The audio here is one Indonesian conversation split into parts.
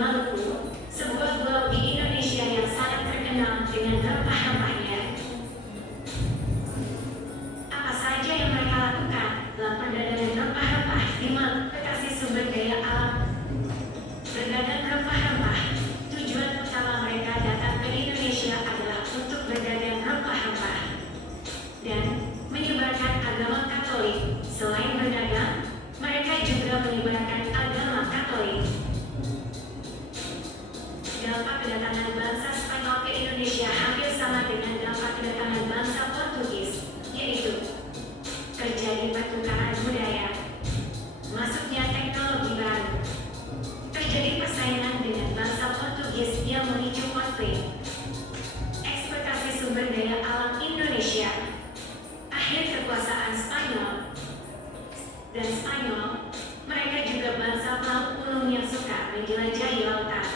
Maluku, sebuah pulau di Indonesia yang sangat terkenal dengan rempah-rempahnya. Apa saja yang mereka lakukan dalam perdagangan rempah-rempah di Maluku? Bekasi sumber daya alam. Berdagang rempah-rempah. Tujuan utama mereka datang ke Indonesia adalah untuk berdagang rempah-rempah dan menyebarkan agama Katolik. Selain berdagang, mereka juga menyebarkan agama Katolik. Dampak kedatangan bangsa Spanyol ke Indonesia hampir sama dengan dampak kedatangan bangsa Portugis, yaitu terjadi pertukaran budaya, masuknya teknologi baru, terjadi persaingan dengan bangsa Portugis yang memicu konflik, eksploitasi sumber daya alam Indonesia, akhir kekuasaan Spanyol, dan Spanyol, mereka juga bangsa pelaut ulung yang suka menjelajahi lautan.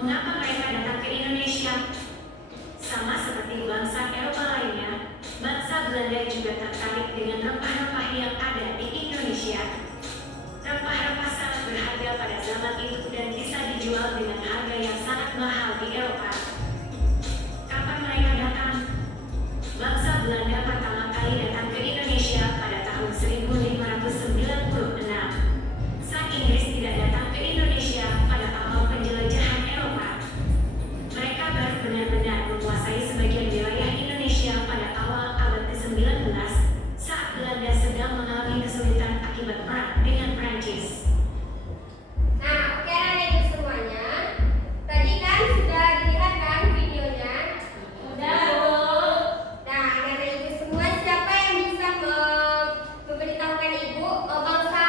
Mengapa mereka datang ke Indonesia? Sama seperti bangsa Eropa lainnya, bangsa Belanda juga tertarik dengan rempah-rempah yang ada di Indonesia. Rempah-rempah sangat berharga pada zaman itu dan bisa dijual dengan harga yang sangat mahal di Eropa. Kapan mereka datang? Bangsa Belanda pertama kali datang ke Indonesia pada tahun 1596. Saat Inggris tidak datang ke Indonesia pada awal penjelajahan Eropa. Mereka baru benar-benar menguasai sebagian wilayah Indonesia pada awal abad ke-19 saat Belanda sedang mengalami kesulitan akibat perang dengan Prancis. Nah, oke anak-anak semuanya. Tadi kan sudah dilihat kan videonya? Udah, Bu. Nah, anak-anak ibu semua, siapa yang bisa memberitahukan ibu bangsa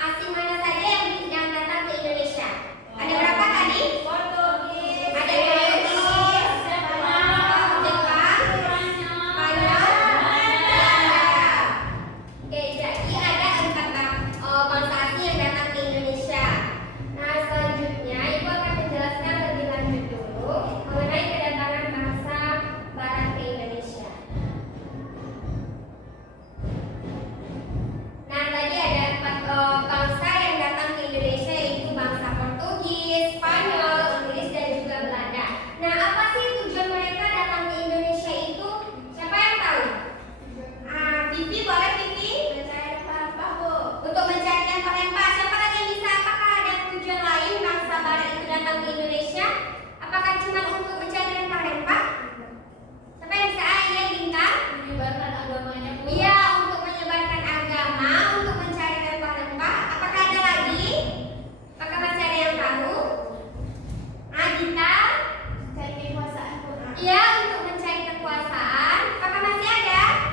asing mana saja yang datang ke Indonesia? Ada berapa tadi? Portugis. Ada Prancis, Jepang, Spanyol, Belanda. Oke, jadi ada 4 bangsa asing yang datang ke Indonesia. Nah, selanjutnya ibu akan menjelaskan lebih lanjut dulu mengenai kedatangan bangsa Barat ke Indonesia. Nah, tadi ada 4 bangsa yang datang ke Indonesia, yaitu bangsa Portugis, Spanyol, Inggris, dan juga Belanda. Nah, apa sih tujuan mereka datang ke Indonesia itu? Siapa yang tahu? Vivi, boleh Vivi? Mencari rempah-rempah, Bu. Untuk mencari rempah-rempah. Siapa lagi yang bisa? Apakah ada tujuan lain bangsa Barat itu datang ke Indonesia? Apakah cuma untuk mencari rempah-rempah? Siapa yang bisa? Iya, Bintang? Menyebarkan agamanya, Bu. Iya, untuk menyebarkan agama, untuk mencari rempah-rempah. Apakah ada lagi? Apakah masih ada yang tahu? Gita? Cari kekuasaan, Bu. Iya, untuk mencari kekuasaan. Apakah masih ada?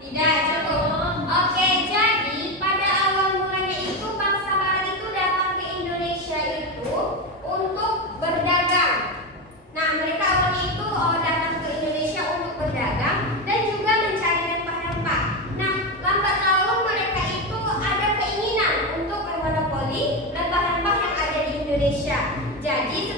Tidak, cukup. Oke, jadi pada awal mulanya itu bangsa Barat itu datang ke Indonesia itu untuk berdagang. Nah, mereka awalnya itu datang ke Indonesia untuk berdagang dan juga mencari rempah-rempah. Nah, lambat laun mereka itu ada keinginan untuk memonopoli rempah-rempah yang ada di Indonesia. Jadi